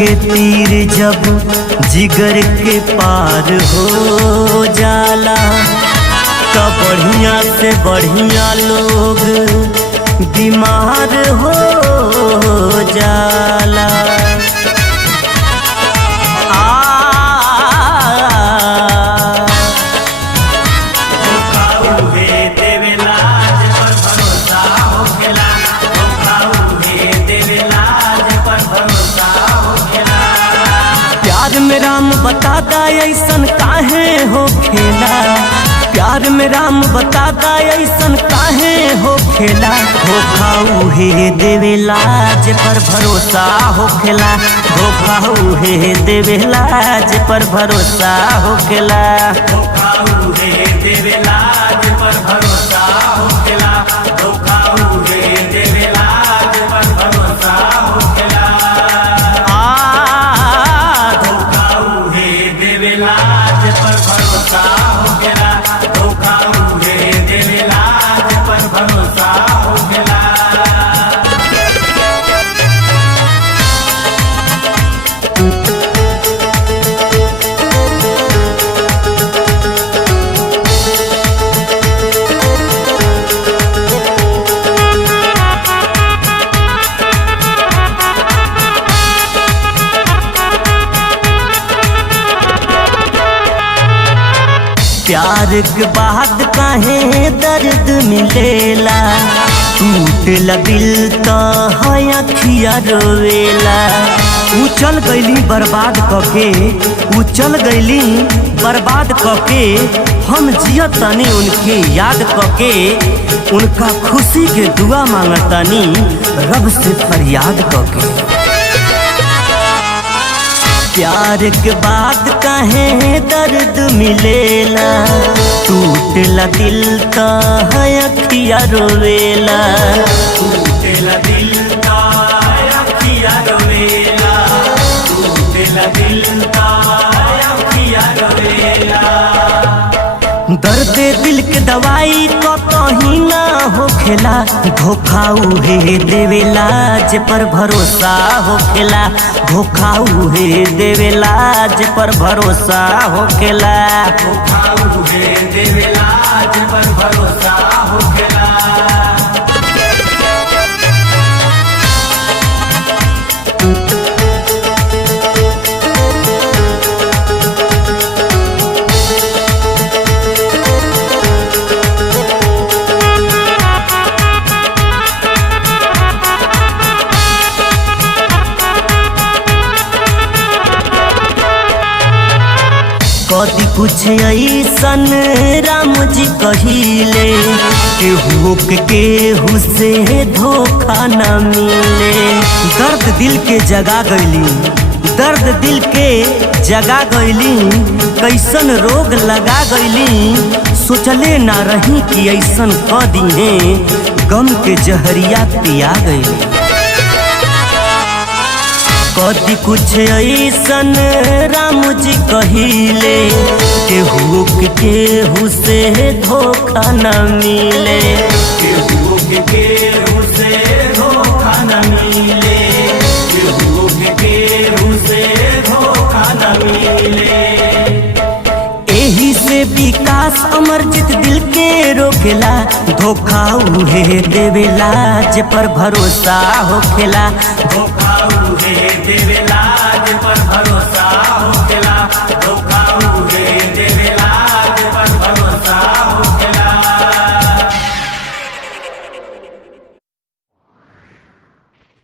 के तीर जब जिगर के पार हो जाला तो बढ़िया से बढ़िया लोग बीमार हो जाला। प्यार में राम बताता ऐसन काहे हो खेला, प्यार में राम बताता ऐसन काहे हो खेला। धोखा उहे देवेला जे पर भरोसा हो खेला, धोखा उहे देवेला जे पर भरोसा हो खेला। धोखा उहे देवेला जे पर भरोसा हो खेला, धोखा उहे देवेला जे पर भरोसा हो खेला। धोखा उहे देवेला जे पर भरोसा हो खेला, धोखा उहे देवेला जे पर भरोसा हो खेला। प्यार के बाद काहे दर्द मिलेला, टूटला दिल तो है अखिया रोवेला। उचल गईली बर्बाद कके, उचल गईली बर्बाद कके, हम जियतनी उनके याद कके, उनका खुशी के दुआ मांगतनी रब से फरियाद कके। प्यार के बाद काहे दर्द मिलेला, टूटला दिल तो है अखिया रोवेला। टूटला दिल तो है अखिया रोवेला, टूटला दिल तो है अखिया रोवेला। दर्द दिल के दवाई कतही ना हो खेला, धोखा उहे देवेला जे पर भरोसा हो खेला, धोखा उहे देवेला जे पर भरोसा हो खेला। धोखा उहे देवेला जे पर भरोसा हो खेला। कदी कुछ ऐसन राम जी कहिले, केहू के केहू से धोखा न मिले। दर्द दिल के जगा गईली, दर्द दिल के जगा गईली, कैसन रोग लगा गईली। सोचले ना रही कि ऐसन कदी है, गम के जहरिया पिया गईली। कदी कुछ ऐसन राम जी कहिले, केहू के केहू से धोखा न मिले। केहू के केहू से धोखा न मिले, केहू के केहू से धोखा न मिले। एही से विकास अमरजीत दिल के रोकेला, धोखा उहे देवेला जे पर भरोसा हो खेला। धोखा उहे देवेला जे पर भरोसा